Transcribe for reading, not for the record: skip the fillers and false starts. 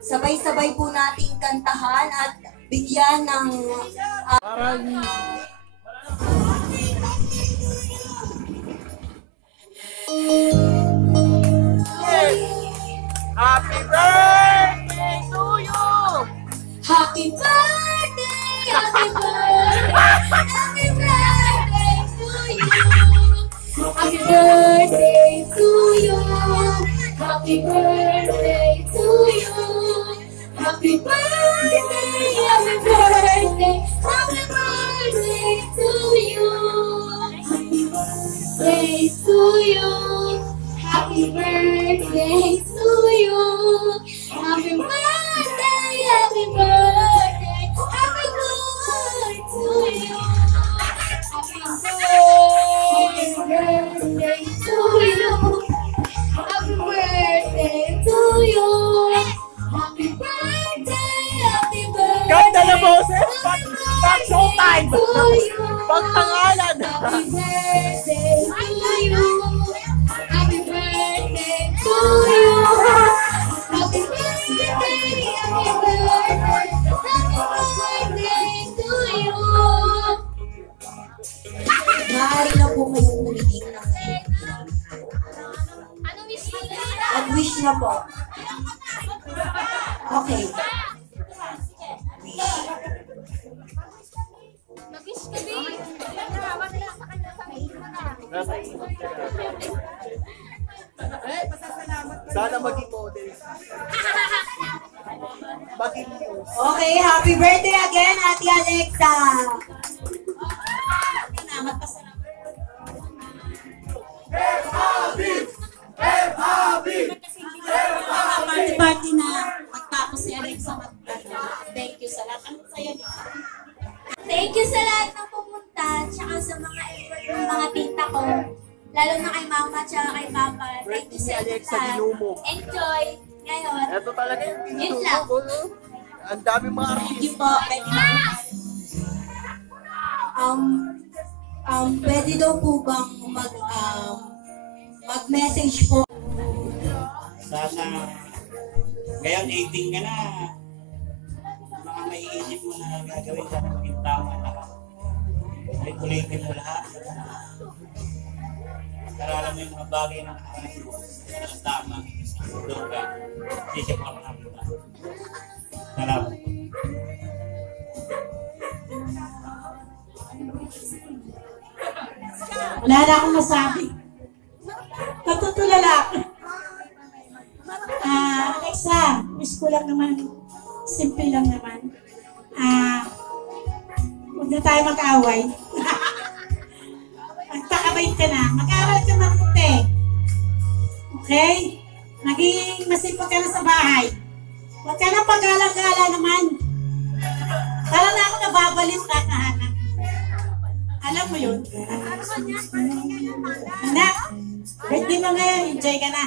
sabay-sabay po nating kantahan at bigyan ng Happy birthday to you! Happy birthday! Happy birthday! Happy birthday to you! Happy birthday to you! Happy birthday to you! Happy birthday! Happy birthday! Happy birthday to you! Happy birthday to you! Happy birthday to you! Happy birthday! Happy birthday! Happy birthday to you! Happy birthday to you! Happy birthday to you! Happy birthday! Happy birthday! Ganda na boses! Pag showtime! Pagtangalan! Happy birthday to you! Happy birthday to you! Happy birthday! Happy birthday! Happy birthday to you! Maaari na po kayong umiling ng mag-wish na po. Okay. Mag-wish ka din. Sana maging model. Maging news. Okay, happy birthday again, Ate Alexa! Party na pagtapos si Alexa thank you sa lahat. Ang saya niyo. Thank you sa lahat ng pumunta, tsaka sa mga tita ko. Lalo na kay mama, tsaka kay papa. Thank you sa Alexa lahat. Dinumo. Enjoy! Ngayon, Ito talaga yung Yun lang. pinuno ko. Ang daming mga Thank you artist. po. Pwede daw po bang mag-message po? Sana ngayon 18 ka na, mga maiisip mo na gagawin sana maging tama lahat. Ulit-ulitin mo lahat. Karala mo yung mga bagay na nakakasin mo. Ang tama. Doon ka. Isip ka makakita. Salamat. Wala na akong masabi. Natutulala ako. Alexa, wish ko lang naman, simple lang naman. Huwag na tayo mag-away. Magpakabait ka na. Mag-aral ka mabuti. Okay? Naging masipag ka na sa bahay. Huwag ka na pag-alang-gala naman. Parang na ako nababaliw kakahanap. Alam mo yun? Anak, birthday mo ngayon, enjoy ka na.